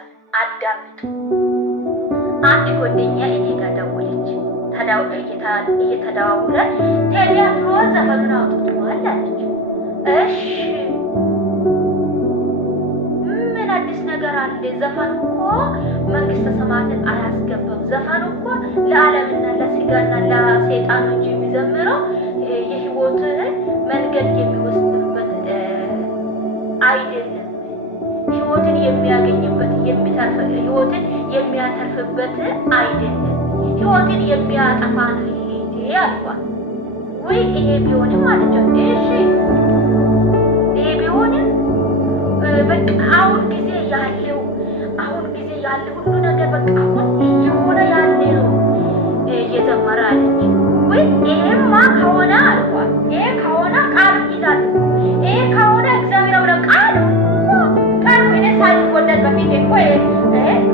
ይደርሳል። አዳምጡ። አንድ ጓደኛ እኔ ጋር ደወለች። እየተደዋወለ ቴዲ አፍሮ ዘፈኑን አውጥቷል አለች። እሺ ምን አዲስ ነገር አለ? ዘፈኑ እኮ መንግስተ ሰማያትን አያስገባም። ዘፈኑ እኮ ለዓለምና ለስጋና ለሰይጣን እንጂ የሚዘምረው የህይወትን መንገድ የሚወስድበት አይደለም። ህይወትን የሚያገኝበት ህይወትን የሚያተርፍበት አይደለም። ህይወትን የሚያጠፋ ነው ይሄ አልኳት። ወይ ይሄ ቢሆንም ማለት ነው። እሺ ይሄ ቢሆንም በቃ አሁን ጊዜ ያለው ሁሉ ነገር በቃ አሁን እየሆነ ያለ ነው እየዘመረ አለች። ወይ ይሄማ ከሆነ አልኳት፣ ይሄ ከሆነ ቃል ይላል። ይሄ ከሆነ እግዚአብሔር ወደ ቃል እኔ ሳይወለድ በፊት እኮ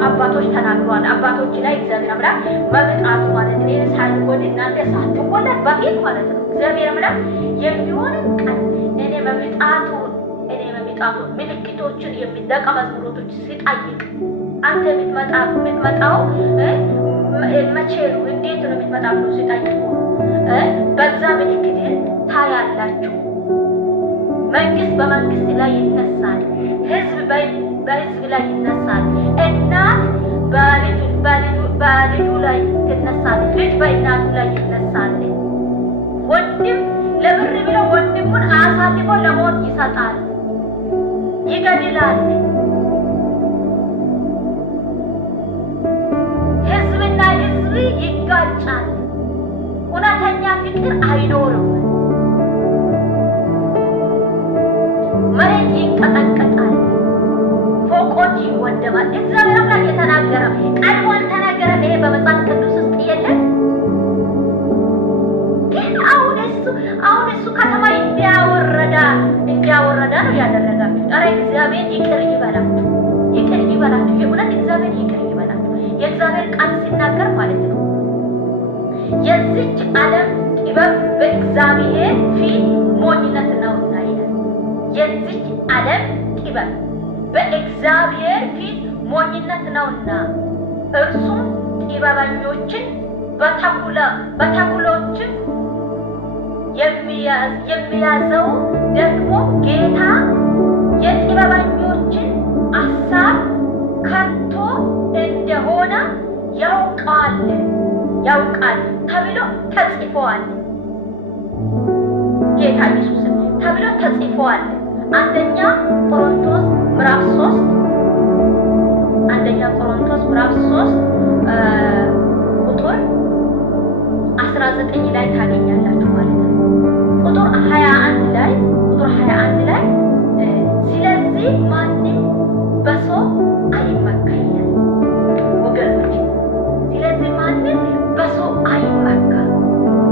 አባቶች ተናግረዋል። አባቶች ላይ እግዚአብሔር አምላክ መምጣቱ ማለት ነው። ሳይወለድ እናንተ ሳትወለድ በፊት ማለት ነው። እግዚአብሔር አምላክ የሚሆን ቃል እኔ መምጣቱ ምልክቶችን የሚደቀ መዝሙሮች ሲጠይቅ አንተ የምትመጣው መቼ ነው? እንዴት ነው የምትመጣው ብሎ ሲጠይቁ በዛ ምልክት ታያላችሁ። መንግስት በመንግስት ላይ ይነሳል፣ ህዝብ በህዝብ ላይ ይነሳል፣ እናት በልጁ ላይ ትነሳለች፣ ልጅ በእናቱ ላይ ይነሳል። ወንድም ለብር ብሎ ወንድሙን አሳልፎ ለሞት ይሰጣል፣ ይገድላል። ህዝብና ህዝብ ይጋጫል። እውነተኛ ፍቅር አይኖርም። መሬት ይንቀጠቀጣል፣ ፎቆች ይወደማል። እግዚአብሔር አምላክ የተናገረ ቀድሞ አልተናገረም? ይሄ በመጽሐፍ ቅዱስ ውስጥ የለም? ግን አሁን እሱ ከተማ እንዲያወረዳ ነው ያደረጋችሁ። ኧረ እግዚአብሔር ይቅር ይበላችሁ። የእውነት እግዚአብሔር ይቅር ይበላችሁ። የእግዚአብሔር ቃል ሲናገር ማለት ነው የዚች ዓለም ጥበብ በእግዚአብሔር ፊት ሞኝነት ነውና ይላል። የዚች ዓለም ጥበብ በእግዚአብሔር ፊት ሞኝነት ነውና እርሱም ጥበበኞችን በተኩሎችን የሚያዘው ደግሞ ጌታ የጥበበኞችን አሳብ ከቶ እንደሆነ ያውቃል ተብሎ ተጽፏል። ጌታ ኢየሱስ ተብሎ ተጽፏል። አንደኛ ቆሮንቶስ ምዕራፍ 3 ቁጥር 19 ላይ ታገኛላችሁ ማለት ነው። ቁጥር 21 ላይ ስለዚህ ማንም በሰው አይመካ ይላል። ወገኖች ስለዚህ ማንም በሰው አይመካ።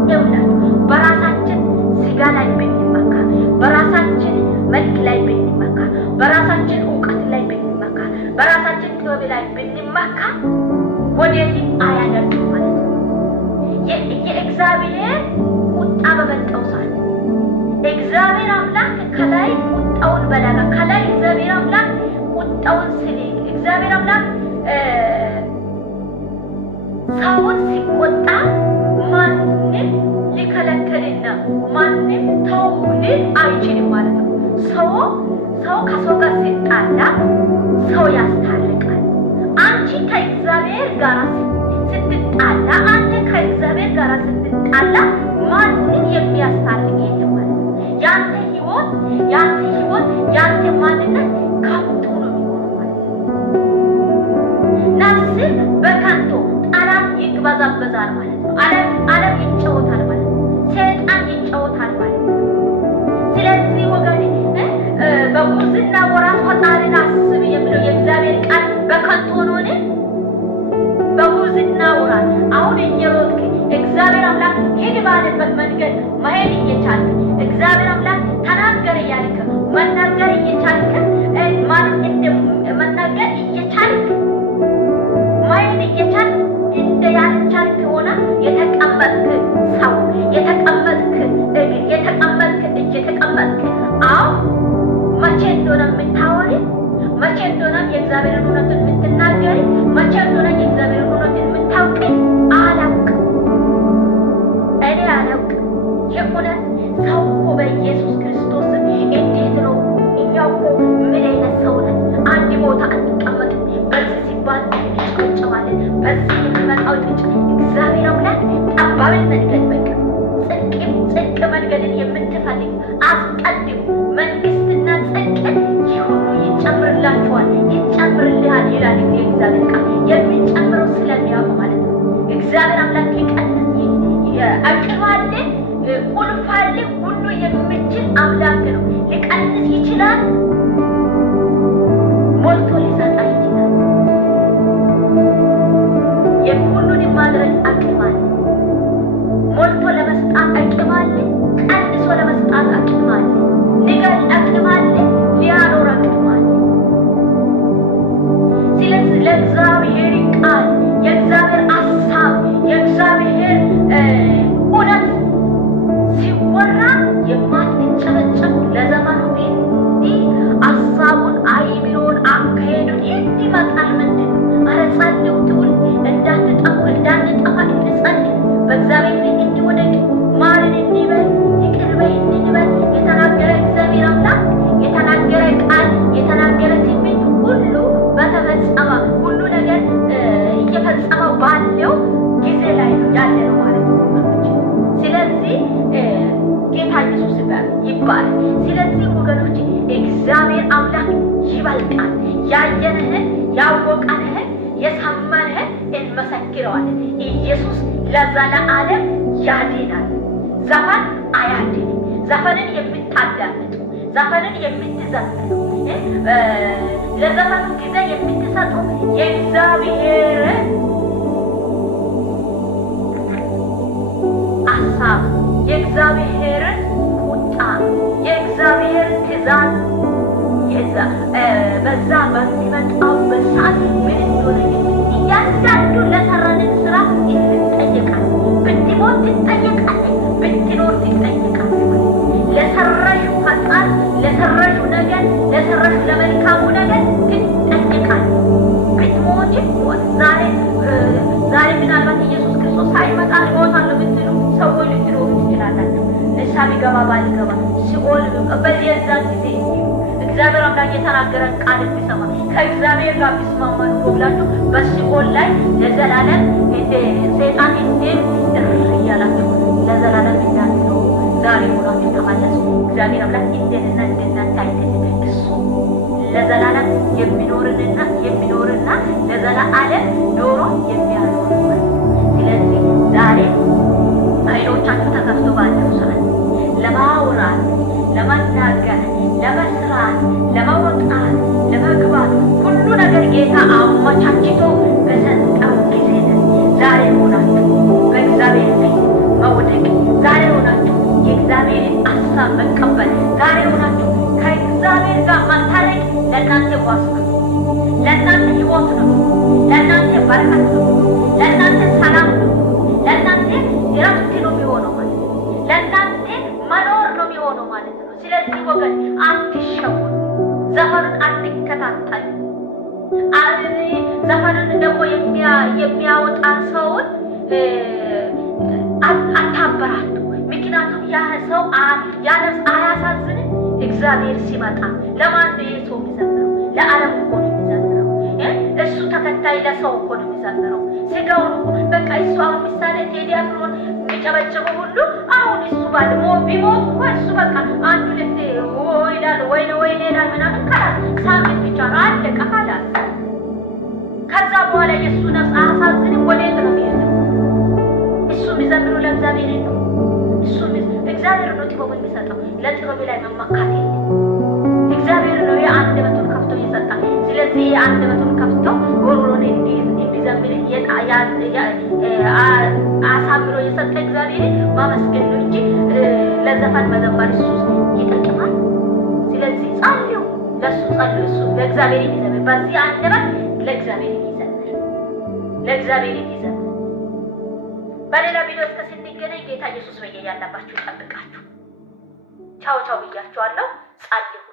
ይኸውላችሁ በራሳችን ስጋ ላይ ብንመካ፣ በራሳችን መልክ ላይ ብንመካ፣ በራሳችን እውቀት ላይ ብንመካ፣ በራሳችን ጥበብ ላይ ብንመካ ወዴትም አያደርስም ማለት ነው። የእግዚአብሔር ቁጣ በመጣው ሰዓት እግዚአብሔር አምላክ ከላይ ቁጣውን በላጋ ከላይ እግዚአብሔር አምላክ ቁጣውን ሲልክ እግዚአብሔር አምላክ ሰውን ሲቆጣ ማንም ሊከለከልና ማንም ተው ሊል አይችልም ማለት ነው። ሰው ከሰው ጋር ሲጣላ ሰው ያስታርቃል። አንቺ ከእግዚአብሔር ጋር ስትጣላ፣ አንተ ከእግዚአብሔር ጋር ስትጣላ ማንም የሚያስታርቅ የለም ማለት ነው። ያንተ ህይወት ያንተ ማንነት ከንቱ ነው የሚሆነው ማለት ነው። ነፍስህ በከንቱ ጠላት ይቅበዘበዛል ማለት ነው። ዓለም ይጫወታል ማለት ነው። ሰይጣን ይጫወታል ማለት ነው። ስለዚህ ወገኔ በጉርዝና ወራት ፈጣሪን አስብ የሚለው የእግዚአብሔር ቃል በከንቱ ሆኖ በጉርዝና ወራት አሁን እየሮጥክ እግዚአብሔር አምላክ ሂድ ባለበት መንገድ መሄድ እየቻልክ እግዚአብሔር አምላክ ተናገር እያልክ መናገር እየቻልክ መናገር እየቻልክ መሄድ እየቻልክ ያልቻልክ ሆነ የተቀመጥክ ሰው የተቀመጥክ እግር የተቀመጥክ እጅ የተቀመጥክ መቼ እንደሆነ የምታወሪ መቼ እንደሆነ የእግዚአብሔርን እውነቱን ይወድሃል ይላል እግዚአብሔር ቃል። የሚጨምረው ስለሚያውቅ ማለት ነው። እግዚአብሔር አምላክ ሊቀንስ አቅም አለ፣ ቁልፍ አለ፣ ሁሉ የሚችል አምላክ ነው። ሊቀንስ ይችላል፣ ሞልቶ ሊሰጣ ይችላል። ሁሉንም ማድረግ አቅም አለ። ሞልቶ ለመስጣት አቅም አለ፣ ቀንሶ ለመስጣት አቅም አለ፣ ሊገል አቅም አለ፣ ሊያኖር አቅም አለ። ስለዚህ ለእግዚአብሔር ቃል የእግዚአብሔር ሀሳብ የእግዚአብሔር እውነት ሲወራ የማትጨበጨቡ ለዘመኑ እንዲህ ሀሳቡን አይምሮን አካሄዱን ይመጣል። ምንድን ነው? ኧረ ጸልዩ ትውልድ እንዳንጠፋ እንጸልይ። በእግዚአብሔር ፊት እንዲወደቅ ማርን እንበል፣ ይቅር በይ እንበል። የተናገረ እግዚአብሔር አምላክ የተናገረ ቃል የተናገረ ትንቢት ሁሉ በተፈጸመ ሁሉ ነገር እየፈጸመው ባለው ጊዜ ላይ ያለ ነው ማለት ነው። ስለዚህ ጌታ ኢየሱስ ይባላል። ስለዚህ ወገኖች እግዚአብሔር አምላክ ይበልጣል። ያየንህን ያወቀንህን የሰማንህን እንመሰክረዋለን። ኢየሱስ ለዘለዓለም ያድናል። ዘፈን አያድንም። ዘፈንን የምታዳምጡ ዘፈንን የምትዘምሩ ለዘፈኑ ጊዜ የምትሰጡ የእግዚአብሔር ሀሳብ የእግዚአብሔርን ቁጣ የእግዚአብሔር ትእዛዝ በዛ በሚመጣው በሰዓት ምን እንደሆነ እያንዳንዱ ለሰራንን ስራ ይጠየቃል። ብትሞት ትጠየቃለህ፣ ብትኖር ትጠየቃለህ። ለሰራሹ ኃጢአት፣ ለሰራሹ ነገር፣ ለሰራሹ ለመልካሙ ነገር ትጠየቃለህ። ብትሞት ዛሬ ምናልባት ኢየሱስ ክርስቶስ ሳይመጣ እሞታለሁ ብትሉ ሰዎች ልትኖሩ ትችላላችሁ። ንስሐ ቢገባ ባልገባ ሲኦል በዚያን ጊዜ እግዚአብሔር አምላክ የተናገረን ቃል ቢሰማ ከእግዚአብሔር ጋር ቢስማማ ብላችሁ በሲኦል ላይ ለዘላለም ሰይጣን እያላችሁ ለዘላለም እንዳትኖሩ ዛሬ ሆናችሁ ተመለሱ። እግዚአብሔር አምላክ እንደናንተ አይደለም። እሱ ለዘላለም የሚኖርና ለዘላለም ኖሮ የሚያኖር። ስለዚህ ዛሬ አይኖቻችሁ ተከፍቶ ባለው ሰዓት ለማውራት፣ ለመናገር፣ ለመስራት፣ ለመውጣት፣ ለመግባት ሁሉ ነገር ጌታ አመቻችቶ በሰጠው ጊዜ ዛሬ ሆናችሁ በእግዚአብሔር ፊት መውደቅ፣ ዛሬ ሆናችሁ የእግዚአብሔርን ሀሳብ መቀበል፣ ዛሬ ሆናችሁ ከእግዚአብሔር ጋር መታረቅ ለእናንተ ዋስ ነው፣ ለእናንተ ሕይወት ነው፣ ለእናንተ በረከት ነው፣ ለእናንተ ሰላም ነው፣ ለእናንተ እረፍት ነው የሚሆነው ማለት ነው። ለእናንተ መኖር ነው የሚሆነው ማለት ነው። ስለዚህ ወገን አትሸወዱ፣ ዘፈኑን አትከታተሉ። ዘፈኑን ደግሞ የሚያወጣ ሰውን አታበራቱ። ምክንያቱም ያ ሰው አያሳዝንም? እግዚአብሔር ሲመጣ ለማን ነው ይሄ ሰው የሚዘምረው? ለዓለም እኮ ነው የሚዘምረው። እሱ ተከታይ ለሰው እኮ ነው የሚዘምረው። ስጋውን እኮ በቃ እሱ አሁን ምሳሌ ቴዲ አፍሮን የሚጨበጨበው ሁሉ አሁን እሱ ቢሞት እኮ እሱ በቃ አንዱ ልት ይላል ወይኔ ይላል ምናምን ካላል ሳምንት ብቻ ነው አለቀ ካላል። ከዛ በኋላ የእሱ ነፍስ አያሳዝንም? ወዴት ነው የሚሄደው? እሱ የሚዘምሩ ለእግዚአብሔር ነው። እግዚአብሔር ነው ጥበቡ የሚሰጠው። ለጥበብ ላይ መመካት የለም። እግዚአብሔር ነው የአንደበቱን ከፍቶ እየሰጣ። ስለዚህ የአንደበቱን ከፍቶ ጎሮሮን እንዲዘምር አሳምሮ የሰጠ እግዚአብሔር ማመስገን ነው እንጂ ለዘፈን መዘመር እሱ ይጠቅማል። ስለዚህ ጸልዩ፣ ለእሱ ጸልዩ። እሱ ለእግዚአብሔር የሚዘምር በዚህ አንደበት ለእግዚአብሔር የሚዘምር በሌላ ቪዲዮ እስከ ስንገናኝ ጌታ ኢየሱስ በየ ያለባችሁ ይጠብቃችሁ። ቻው ብያችኋለሁ። ጸልዩ።